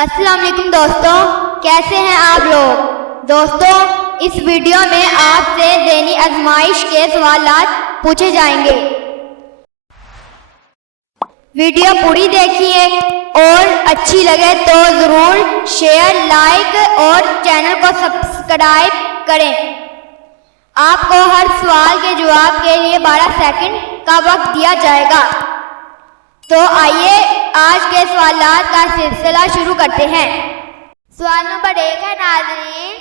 अस्सलाम वालेकुम दोस्तों, कैसे हैं आप लोग। दोस्तों, इस वीडियो में आपसे ज़हनी आजमाइश के सवालात पूछे जाएंगे। वीडियो पूरी देखिए और अच्छी लगे तो ज़रूर शेयर, लाइक और चैनल को सब्सक्राइब करें। आपको हर सवाल के जवाब के लिए 12 सेकंड का वक्त दिया जाएगा। तो आइए आज के सवालात का सिलसिला शुरू करते हैं। सवाल नंबर 1 है नाज़रीन,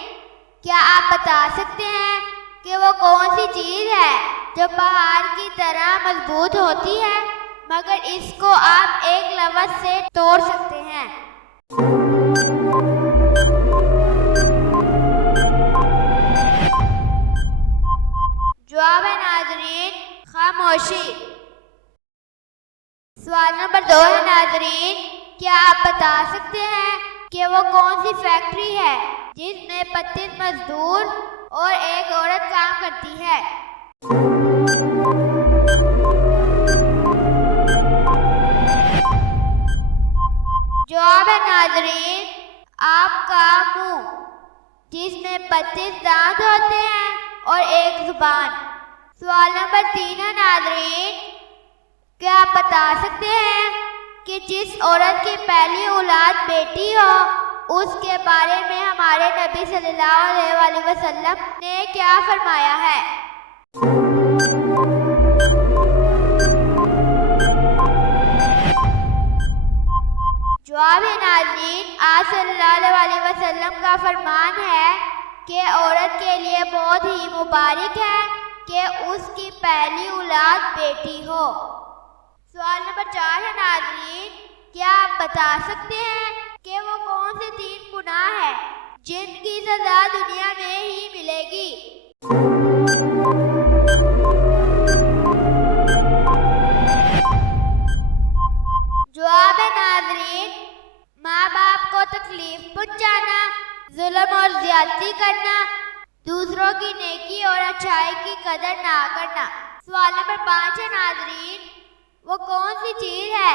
क्या आप बता सकते हैं कि वो कौन सी चीज़ है जो पहाड़ की तरह मजबूत होती है मगर इसको आप एक लफ्ज़ से तोड़ सकते हैं। जवाब है नाज़रीन, खामोशी। सवाल नंबर 2 है नाज़रीन, क्या आप बता सकते हैं कि वो कौन सी फैक्ट्री है जिसमें 25 मजदूर और एक औरत काम करती है। जवाब है नाज़रीन, आपका मुंह, जिसमें 25 दांत होते हैं और एक जुबान। सवाल नंबर 3 है नाज़रीन, क्या आप बता सकते हैं कि जिस औरत की पहली औलाद बेटी हो उसके बारे में हमारे नबी सल्लल्लाहु अलैहि वसल्लम ने क्या फरमाया है। जवाब है नाज़रीन, आप सल्लल्लाहु अलैहि वसल्लम का फरमान है कि औरत के लिए बहुत ही मुबारक है कि उसकी पहली औलाद बेटी हो। सवाल नंबर 4 है नाज़रीन, क्या आप बता सकते हैं कि वो कौन से 3 गुनाह है जिनकी सजा दुनिया में ही मिलेगी। जवाब है नाज़रीन, माँ बाप को तकलीफ पहुँचाना, जुल्म और ज्यादती करना, दूसरों की नेकी और अच्छाई की कदर ना करना। सवाल नंबर 5 है नाज़रीन, वो कौन सी चीज़ है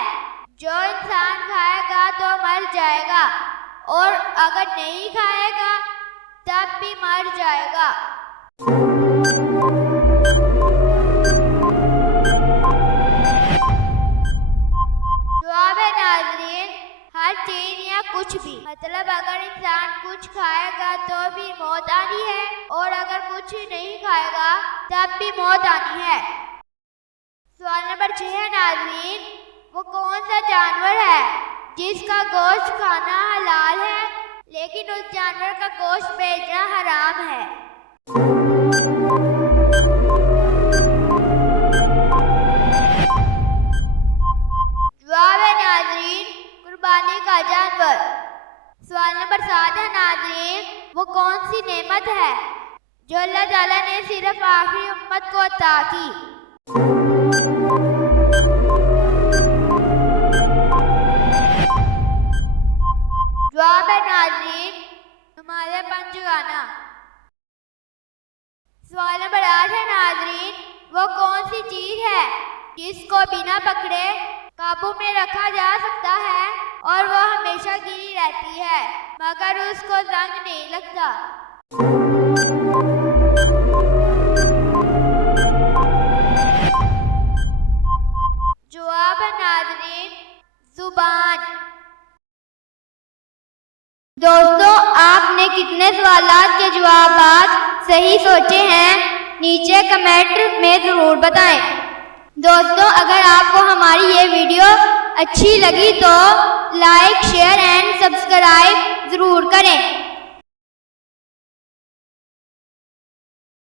जो इंसान खाएगा तो मर जाएगा और अगर नहीं खाएगा तब भी मर जाएगा। जवाब है नाज़रीन, हर चीज या कुछ भी। मतलब अगर इंसान कुछ खाएगा तो भी मौत आनी है और अगर कुछ नहीं खाएगा तब भी मौत आनी है। सवाल नंबर 6 है नाज़रीन, वो कौन सा जानवर है जिसका गोश्त खाना हलाल है लेकिन उस जानवर का गोश्त बेचना हराम है। जवाब है नाज़रीन, कुर्बानी का जानवर। सवाल नंबर 7 है नाज़रीन, वो कौन सी नेमत है जो अल्लाह ताला ने सिर्फ आखिरी उम्मत को अता की। जवाब है नाज़रीन, नमाज़े पंजगाना। सवाल नंबर 8 है नाज़रीन, वो कौन सी चीज़ है जिसको बिना पकड़े काबू में रखा जा सकता है और वो हमेशा गिरी रहती है मगर उसको जंग नहीं लगता। जवाब है नाज़रीन, जुबान। दोस्तों, आपने कितने सवालात के जवाब सही सोचे हैं नीचे कमेंट में ज़रूर बताएं। दोस्तों, अगर आपको हमारी ये वीडियो अच्छी लगी तो लाइक, शेयर एंड सब्सक्राइब ज़रूर करें।